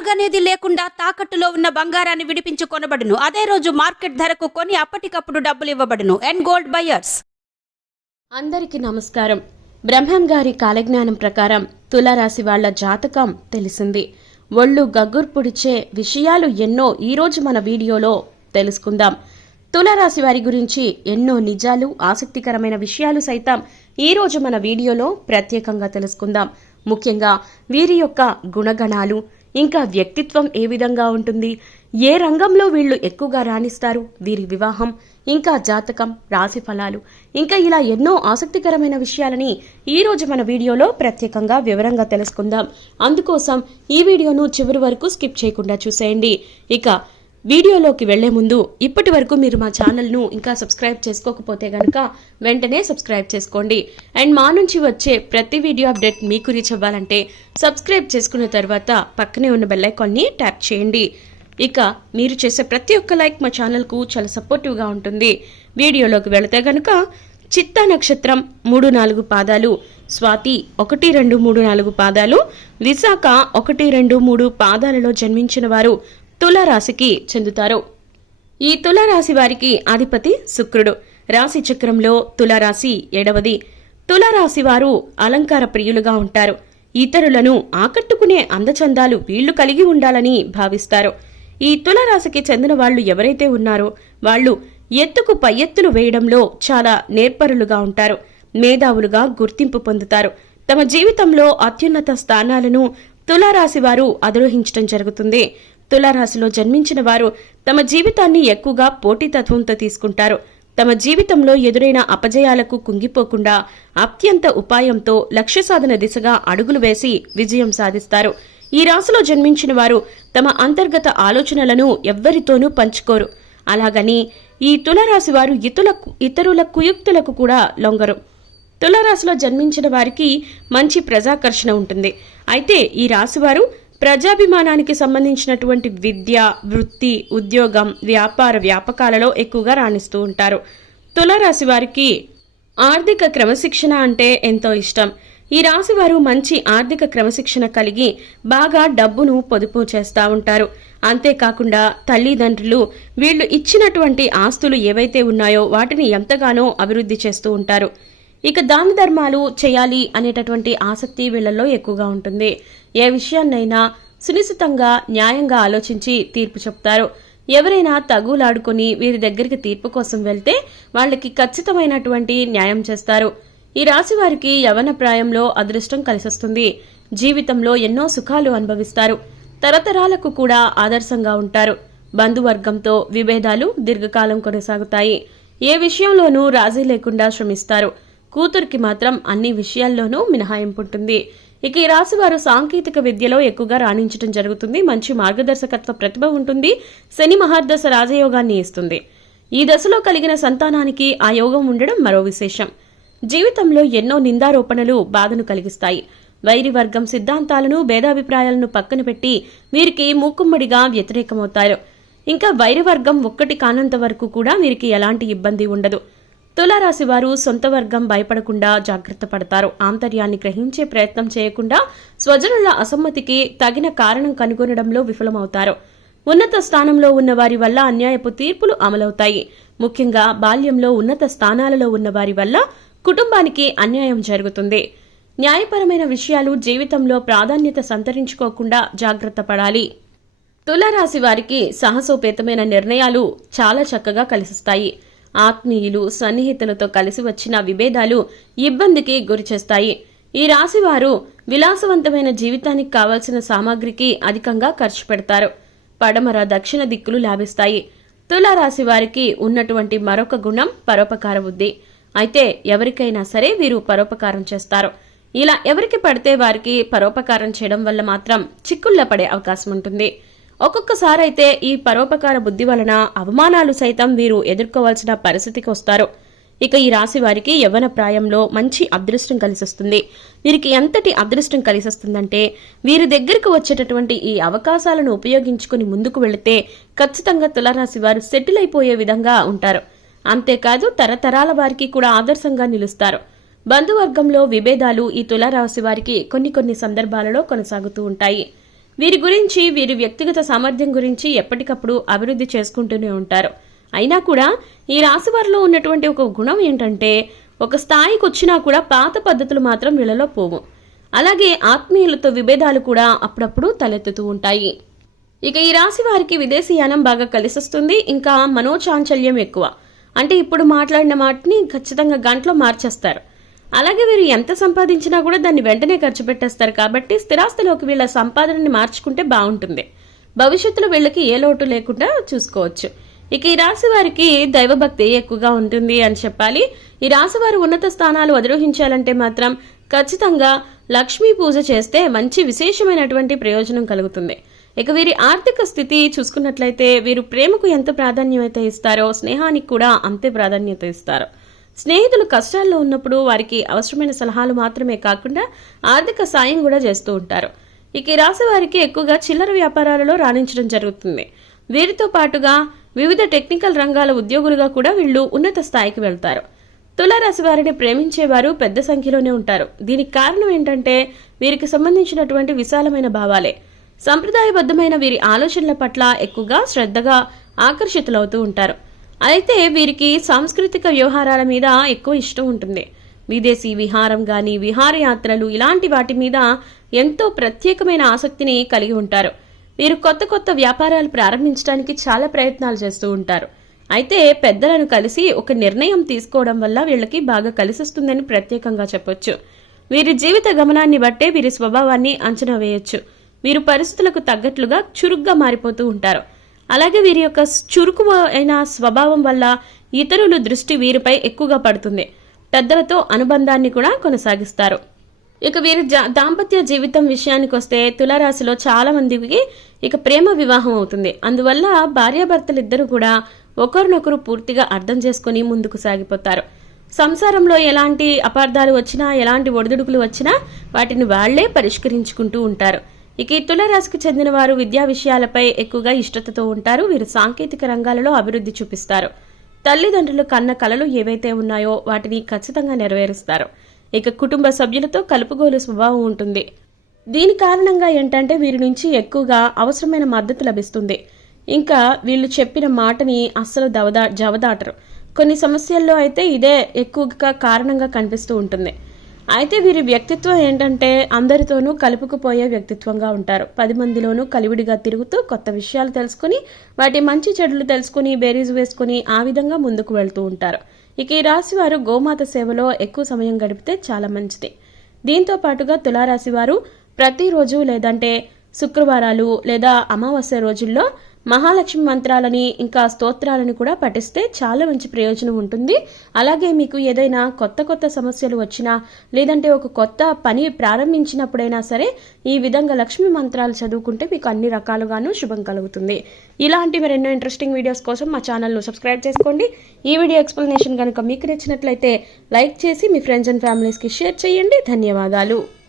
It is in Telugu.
అడుగనేది లేకుండా తాకట్టులో ఉన్న బంగారాన్ని విడిపించి కొనబడును అదే రోజు మార్కెట్ ధరకు కొని అప్పటికప్పుడు డబ్బులు ఇవ్వబడును. అండ్ గోల్డ్ బయర్స్ అందరికీ నమస్కారం. బ్రహ్మం గారి కాలజ్ఞానం ప్రకారం తులారాశి వాళ్ళ జాతకం తెలిసింది. ఒళ్ళు గగ్గుర్పుడిచే విషయాలు ఎన్నో ఈరోజు మన వీడియోలో తెలుసుకుందాం. తులారాశి వారి గురించి ఎన్నో నిజాలు ఆసక్తికరమైన విషయాలు సైతం ఈరోజు మన వీడియోలో ప్రత్యేకంగా తెలుసుకుందాం. ముఖ్యంగా వీరి యొక్క గుణగణాలు ఇంకా వ్యక్తిత్వం ఏ విధంగా ఉంటుంది? ఏ రంగంలో వీళ్ళు ఎక్కువగా రాణిస్తారు? వీరి వివాహం ఇంకా జాతకం రాశి ఫలాలు ఇంకా ఇలా ఎన్నో ఆసక్తికరమైన విషయాలని ఈ రోజు మన వీడియోలో ప్రత్యేకంగా వివరంగా తెలుసుకుందాం. అందుకోసం ఈ వీడియోను చివరి వరకు స్కిప్ చేయకుండా చూసేయండి. ఇక వీడియోలోకి వెళ్ళే ముందు ఇప్పటి వరకు మీరు మా ఛానల్ను ఇంకా సబ్స్క్రైబ్ చేసుకోకపోతే గనక వెంటనే సబ్స్క్రైబ్ చేసుకోండి. అండ్ మా నుంచి వచ్చే ప్రతి వీడియో అప్డేట్ మీకు రీచ్ అవ్వాలంటే సబ్స్క్రైబ్ చేసుకున్న తర్వాత పక్కనే ఉన్న బెల్లైకాన్ని ట్యాప్ చేయండి. ఇక మీరు చేసే ప్రతి ఒక్క లైక్ మా ఛానల్కు చాలా సపోర్టివ్గా ఉంటుంది. వీడియోలోకి వెళితే గనక చిత్తా నక్షత్రం మూడు నాలుగు పాదాలు స్వాతి ఒకటి రెండు మూడు నాలుగు పాదాలు విశాఖ ఒకటి రెండు మూడు పాదాలలో జన్మించిన వారు తులారాశికి చెందుతారు. ఈ తులారాశి వారికి అధిపతి శుక్రుడు. రాశి చక్రంలో తులారాశి ఏడవది. తులారాశి వారు అలంకార ప్రియులుగా ఉంటారు. ఇతరులను ఆకట్టుకునే అందచందాలు వీళ్ళు కలిగి ఉండాలని భావిస్తారు. ఈ తులారాశికి చెందిన వాళ్ళు ఎవరైతే ఉన్నారో వాళ్ళు ఎత్తుకు పై ఎత్తులు వేయడంలో చాలా నేర్పరులుగా ఉంటారు. మేధావులుగా గుర్తింపు పొందుతారు. తమ జీవితంలో అత్యున్నత స్థానాలను తులారాశి వారు అధిరోహించడం జరుగుతుంది. తులారాశిలో జన్మించిన వారు తమ జీవితాన్ని ఎక్కువగా పోటీతత్వంతో తీసుకుంటారు. తమ జీవితంలో ఎదురైన అపజయాలకు కుంగిపోకుండా అత్యంత ఉపాయంతో లక్ష్య సాధన దిశగా అడుగులు వేసి విజయం సాధిస్తారు. ఈ రాశిలో జన్మించిన వారు తమ అంతర్గత ఆలోచనలను ఎవ్వరితోనూ పంచుకోరు. అలాగని ఈ తులరాశి వారు ఇతరుల ఇతరుల కుయుక్తులకు కూడా లొంగరు. తులరాశిలో జన్మించిన వారికి మంచి ప్రజాకర్షణ ఉంటుంది. అయితే ఈ రాశివారు ప్రజాభిమానానికి సంబంధించినటువంటి విద్య వృత్తి ఉద్యోగం వ్యాపార వ్యాపకాలలో ఎక్కువగా రాణిస్తూ ఉంటారు. తులారాశి వారికి ఆర్థిక క్రమశిక్షణ అంటే ఎంతో ఇష్టం. ఈ రాశి వారు మంచి ఆర్థిక క్రమశిక్షణ కలిగి బాగా డబ్బును పొదుపు చేస్తూ ఉంటారు. అంతేకాకుండా తల్లిదండ్రులు వీళ్ళు ఇచ్చినటువంటి ఆస్తులు ఏవైతే ఉన్నాయో వాటిని ఎంతగానో అభివృద్ధి చేస్తూ ఉంటారు. ఇక దాన ధర్మాలు చేయాలి అనేటటువంటి ఆసక్తి వీళ్ళలో ఎక్కువగా ఉంటుంది. ఏ విషయాన్నైనా సునిశ్చితంగా న్యాయంగా ఆలోచించి తీర్పు చెప్తారు. ఎవరైనా తగులాడుకుని వీరి దగ్గరికి తీర్పు కోసం వెళ్తే వాళ్ళకి ఖచ్చితమైనటువంటి న్యాయం చేస్తారు. ఈ రాశి వారికి యవన ప్రాయంలో అదృష్టం కలిసొస్తుంది. జీవితంలో ఎన్నో సుఖాలు అనుభవిస్తారు. తరతరాలకు కూడా ఆదర్శంగా ఉంటారు. బంధువర్గంతో విభేదాలు దీర్ఘకాలం కొనసాగుతాయి. ఏ విషయంలోనూ రాజీ లేకుండా శ్రమిస్తారు. కూతురికి మాత్రం అన్ని విషయాల్లోనూ మినహాయింపు ఉంటుంది ఇక ఈ రాశి వారు సాంకేతిక విద్యలో ఎక్కువగా రాణించడం జరుగుతుంది. మంచి మార్గదర్శకత్వ ప్రతిభ ఉంటుంది. శని మహార్దశ రాజయోగాన్ని ఇస్తుంది. ఈ దశలో కలిగిన సంతానానికి ఆ యోగం ఉండడం మరో విశేషం. జీవితంలో ఎన్నో నిందారోపణలు బాధను కలిగిస్తాయి. వైరి వర్గం సిద్ధాంతాలను భేదాభిప్రాయాలను పక్కన పెట్టి వీరికి మూకుమ్మడిగా వ్యతిరేకమవుతారు. ఇంకా వైరి వర్గం ఒక్కటి కానంత వరకు కూడా వీరికి ఎలాంటి ఇబ్బంది ఉండదు. తులారాశి వారు సొంత వర్గం భయపడకుండా జాగ్రత్త పడతారు. ఆంతర్యాన్ని గ్రహించే ప్రయత్నం చేయకుండా స్వజనుల అసమ్మతికి తగిన కారణం కనుగొనడంలో విఫలమవుతారు. ఉన్నత స్థానంలో ఉన్న వారి వల్ల అన్యాయపు తీర్పులు అమలవుతాయి. ముఖ్యంగా బాల్యంలో ఉన్నత స్థానాలలో ఉన్న వారి వల్ల కుటుంబానికి అన్యాయం జరుగుతుంది. న్యాయపరమైన విషయాలు జీవితంలో ప్రాధాన్యత సంతరించుకోకుండా జాగ్రత్త పడాలి. తులారాశి వారికి సాహసోపేతమైన నిర్ణయాలు చాలా చక్కగా కలిసిస్తాయి. ఆత్మీయులు సన్నిహితులతో కలిసి వచ్చిన విభేదాలు ఇబ్బందికి గురిచేస్తాయి. ఈ రాశివారు విలాసవంతమైన జీవితానికి కావలసిన సామాగ్రికి అధికంగా ఖర్చు పెడతారు. పడమర దక్షిణ దిక్కులు లాభిస్తాయి. తులారాశి వారికి ఉన్నటువంటి మరొక గుణం పరోపకార బుద్ధి. అయితే ఎవరికైనా సరే వీరు పరోపకారం చేస్తారు. ఇలా ఎవరికి పడితే వారికి పరోపకారం చేయడం వల్ల మాత్రం చిక్కుళ్ళ పడే అవకాశం ఉంటుంది. ఒక్కొక్కసారి అయితే ఈ పరోపకార బుద్ధి వలన అవమానాలు సైతం వీరు ఎదుర్కోవాల్సిన పరిస్థితికి వస్తారు. ఇక ఈ రాశి వారికి యవ్వన ప్రాయంలో మంచి అదృష్టం కలిసొస్తుంది. వీరికి ఎంతటి అదృష్టం కలిసొస్తుందంటే వీరి దగ్గరకు వచ్చేటటువంటి ఈ అవకాశాలను ఉపయోగించుకుని ముందుకు వెళితే ఖచ్చితంగా తులారాశి వారు సెటిల్ అయిపోయే విధంగా ఉంటారు. అంతేకాదు తరతరాల వారికి కూడా ఆదర్శంగా నిలుస్తారు. బంధువర్గంలో విభేదాలు ఈ తులారాశి వారికి కొన్ని కొన్ని సందర్భాలలో కొనసాగుతూ ఉంటాయి. వీరి గురించి వీరి వ్యక్తిగత సామర్థ్యం గురించి ఎప్పటికప్పుడు అభివృద్ధి చేసుకుంటూనే ఉంటారు. అయినా కూడా ఈ రాశి వారిలో ఉన్నటువంటి ఒక గుణం ఏంటంటే ఒక స్థాయికి వచ్చినా కూడా పాత పద్ధతులు మాత్రం వీళ్ళలో పోవు. అలాగే ఆత్మీయులతో విభేదాలు కూడా అప్పుడప్పుడు తలెత్తుతూ ఉంటాయి. ఇక ఈ రాశి వారికి విదేశీయానం బాగా కలిసొస్తుంది ఇంకా మనోచాంచల్యం ఎక్కువ. అంటే ఇప్పుడు మాట్లాడిన మాటని ఖచ్చితంగా గంటలో మార్చేస్తారు. అలాగే వీరు ఎంత సంపాదించినా కూడా దాన్ని వెంటనే ఖర్చు పెట్టేస్తారు కాబట్టి స్థిరాస్తిలోకి వీళ్ళ సంపాదనని మార్చుకుంటే బాగుంటుంది. భవిష్యత్తులో వీళ్ళకి ఏ లోటు లేకుండా చూసుకోవచ్చు. ఇక ఈ రాశి వారికి దైవభక్తి ఎక్కువగా ఉంటుంది అని చెప్పాలి. ఈ రాశి వారు ఉన్నత స్థానాలు అధిరోహించాలంటే మాత్రం ఖచ్చితంగా లక్ష్మీ పూజ చేస్తే మంచి విశేషమైనటువంటి ప్రయోజనం కలుగుతుంది. ఇక వీరి ఆర్థిక స్థితి చూసుకున్నట్లయితే వీరు ప్రేమకు ఎంత ప్రాధాన్యత ఇస్తారో స్నేహానికి కూడా అంతే ప్రాధాన్యత ఇస్తారు. స్నేహితులు కష్టాల్లో ఉన్నప్పుడు వారికి అవసరమైన సలహాలు మాత్రమే కాకుండా ఆర్థిక సాయం కూడా చేస్తూ ఉంటారు. ఇక రాశి వారికి ఎక్కువగా చిల్లర వ్యాపారాలలో రాణించడం జరుగుతుంది. వీరితో పాటుగా వివిధ టెక్నికల్ రంగాల ఉద్యోగులుగా కూడా వీళ్ళు ఉన్నత స్థాయికి వెళ్తారు. తులారాశి వారిని ప్రేమించేవారు పెద్ద సంఖ్యలోనే ఉంటారు. దీనికి కారణం ఏంటంటే వీరికి సంబంధించినటువంటి విశాలమైన భావాలే. సంప్రదాయబద్ధమైన వీరి ఆలోచనల పట్ల ఎక్కువగా శ్రద్ధగా ఆకర్షితులవుతూ ఉంటారు. అయితే వీరికి సాంస్కృతిక వ్యవహారాల మీద ఎక్కువ ఇష్టం ఉంటుంది. విదేశీ విహారం గాని విహారయాత్రలు ఇలాంటి వాటి మీద ఎంతో ప్రత్యేకమైన ఆసక్తిని కలిగి ఉంటారు. వీరు కొత్త కొత్త వ్యాపారాలు ప్రారంభించడానికి చాలా ప్రయత్నాలు చేస్తూ ఉంటారు. అయితే పెద్దలను కలిసి ఒక నిర్ణయం తీసుకోవడం వల్ల వీళ్ళకి బాగా కలిసిస్తుందని ప్రత్యేకంగా చెప్పొచ్చు. వీరి జీవిత గమనాన్ని బట్టే వీరి స్వభావాన్ని అంచనా వేయొచ్చు. వీరు పరిస్థితులకు తగ్గట్లుగా చురుగ్గా మారిపోతూ ఉంటారు. అలాగే వీరి యొక్క చురుకు అయిన స్వభావం వల్ల ఇతరులు దృష్టి వీరిపై ఎక్కువగా పడుతుంది. పెద్దలతో అనుబంధాన్ని కూడా కొనసాగిస్తారు. ఇక వీరి జా- దాంపత్య జీవితం విషయానికి వస్తే తులారాశిలో చాలా మందికి ఇక ప్రేమ వివాహం అవుతుంది. అందువల్ల భార్యాభర్తలు ఇద్దరు కూడా ఒకరినొకరు పూర్తిగా అర్థం చేసుకుని ముందుకు సాగిపోతారు. సంసారంలో ఎలాంటి అపార్థాలు వచ్చినా ఎలాంటి ఒడిదుడుకులు వచ్చినా వాటిని వాళ్ళే పరిష్కరించుకుంటూ ఉంటారు. ఇక తులరాశికి చెందిన వారు విద్యా విషయాలపై ఎక్కువగా ఇష్టతతో ఉంటారు. వీరు సాంకేతిక రంగాలలో అభివృద్ధి చూపిస్తారు. తల్లిదండ్రులు కన్న కలలు ఏవైతే ఉన్నాయో వాటిని ఖచ్చితంగా నెరవేరుస్తారు. ఇక కుటుంబ సభ్యులతో కలుపుగోలు స్వభావం ఉంటుంది. దీని కారణంగా ఏంటంటే వీరి నుంచి ఎక్కువగా అవసరమైన మద్దతు లభిస్తుంది. ఇంకా వీళ్ళు చెప్పిన మాటని అస్సలు దవదా జవదాటరు. కొన్ని సమస్యల్లో అయితే ఇదే ఎక్కువగా కారణంగా కనిపిస్తూ ఉంటుంది. అయితే వీరి వ్యక్తిత్వం ఏంటంటే అందరితోనూ కలుపుకుపోయే వ్యక్తిత్వంగా ఉంటారు. పది మందిలోనూ కలివిడిగా తిరుగుతూ కొత్త విషయాలు తెలుసుకుని వాటి మంచి చెడులు తెలుసుకుని బేరీజు వేసుకుని ఆ విధంగా ముందుకు వెళ్తూ ఉంటారు. ఇక ఈ రాశి వారు గోమాత సేవలో ఎక్కువ సమయం గడిపితే చాలా మంచిది. దీంతో పాటుగా తులారాశి వారు ప్రతిరోజు లేదంటే శుక్రవారాలు లేదా అమావాస్య రోజుల్లో మహాలక్ష్మి మంత్రాలని ఇంకా స్తోత్రాలను కూడా పఠిస్తే చాలా మంచి ప్రయోజనం ఉంటుంది. అలాగే మీకు ఏదైనా కొత్త కొత్త సమస్యలు వచ్చినా లేదంటే ఒక కొత్త పని ప్రారంభించినప్పుడైనా సరే ఈ విధంగా లక్ష్మి మంత్రాలు చదువుకుంటే మీకు అన్ని రకాలుగాను శుభం కలుగుతుంది. ఇలాంటి మరెన్నో ఇంట్రెస్టింగ్ వీడియోస్ కోసం మా ఛానల్ను సబ్స్క్రైబ్ చేసుకోండి. ఈ వీడియో ఎక్స్ప్లెనేషన్ కనుక మీకు నచ్చినట్లయితే లైక్ చేసి మీ ఫ్రెండ్స్ అండ్ ఫ్యామిలీస్కి షేర్ చేయండి. ధన్యవాదాలు.